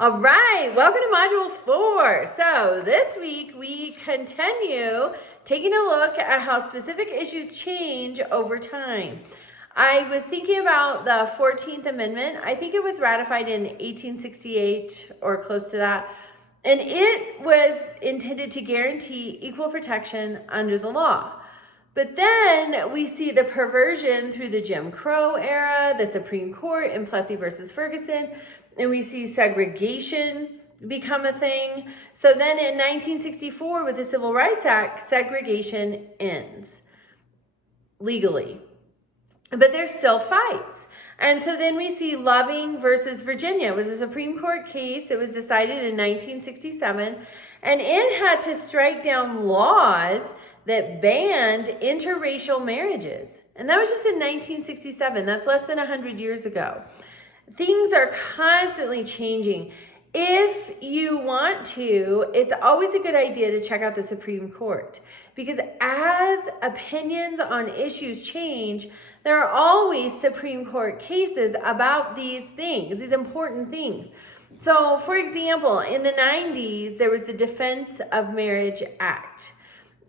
All right, welcome to Module 4. So this week we continue taking a look at how specific issues change over time. I was thinking about the 14th Amendment. I think it was ratified in 1868 or close to that. And it was intended to guarantee equal protection under the law. But then we see the perversion through the Jim Crow era, the Supreme Court in Plessy versus Ferguson, and we see segregation become a thing. So then in 1964, with the Civil Rights Act, segregation ends legally. But there's still fights. And so then we see Loving versus Virginia. It was a Supreme Court case. It was decided in 1967, and it had to strike down laws that banned interracial marriages. And that was just in 1967. That's less than 100 years ago. Things are constantly changing. If you want to, it's always a good idea to check out the Supreme Court, because as opinions on issues change, there are always Supreme Court cases about these things, these important things. So, for example, in the 90s, there was the Defense of Marriage Act.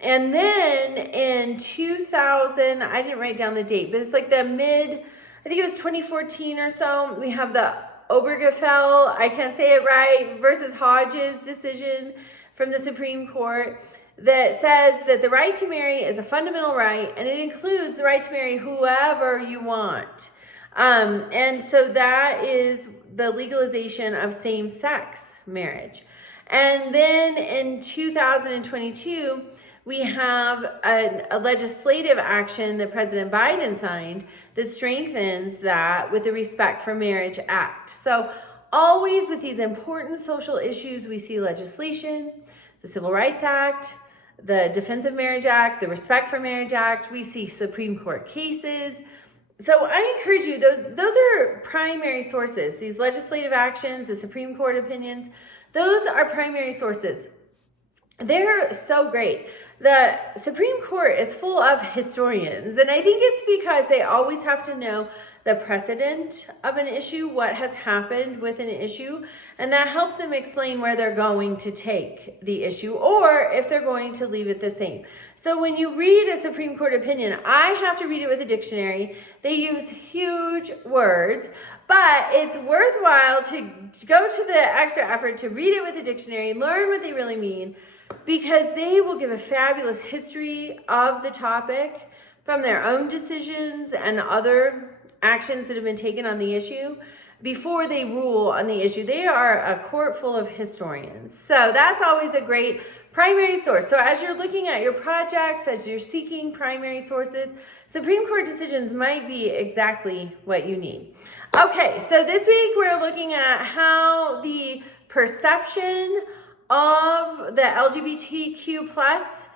And then in 2000, I didn't write down the date, but it's like I think it was 2014 or so, we have the Obergefell, I can't say it right, versus Hodges decision from the Supreme Court that says that the right to marry is a fundamental right, and it includes the right to marry whoever you want. And so that is the legalization of same-sex marriage. And then in 2022, we have a legislative action that President Biden signed that strengthens that with the Respect for Marriage Act. So always with these important social issues, we see legislation, the Civil Rights Act, the Defense of Marriage Act, the Respect for Marriage Act. We see Supreme Court cases. So I encourage you, those are primary sources. These legislative actions, the Supreme Court opinions, those are primary sources. They're so great. The Supreme Court is full of historians, and I think it's because they always have to know the precedent of an issue, what has happened with an issue, and that helps them explain where they're going to take the issue or if they're going to leave it the same. So when you read a Supreme Court opinion, I have to read it with a dictionary. They use huge words, but it's worthwhile to go to the extra effort to read it with a dictionary, learn what they really mean, because they will give a fabulous history of the topic from their own decisions and other actions that have been taken on the issue before they rule on the issue. They are a court full of historians. So that's always a great primary source. So as you're looking at your projects, as you're seeking primary sources, Supreme Court decisions might be exactly what you need. Okay, so this week we're looking at how the perception of the LGBTQ plus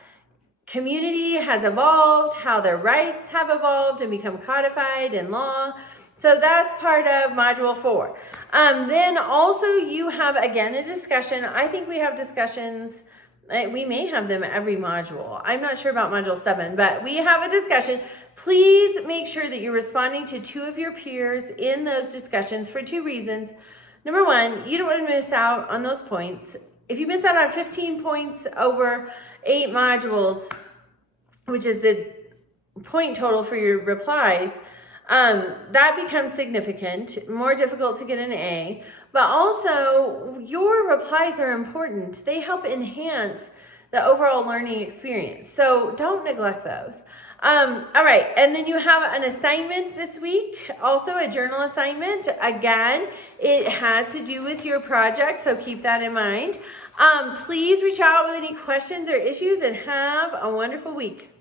community has evolved, how their rights have evolved and become codified in law. So that's part of Module 4. Then also you have, again, a discussion. I think we have discussions. We may have them every module. I'm not sure about Module 7, but we have a discussion. Please make sure that you're responding to 2 of your peers in those discussions for 2 reasons. Number 1, you don't want to miss out on those points. If you miss out on 15 points over 8 modules, which is the point total for your replies, that becomes significant, more difficult to get an A. But also, your replies are important. They help enhance the overall learning experience. So don't neglect those. All right, and then you have an assignment this week, also a journal assignment. Again, it has to do with your project, so keep that in mind. Please reach out with any questions or issues and have a wonderful week.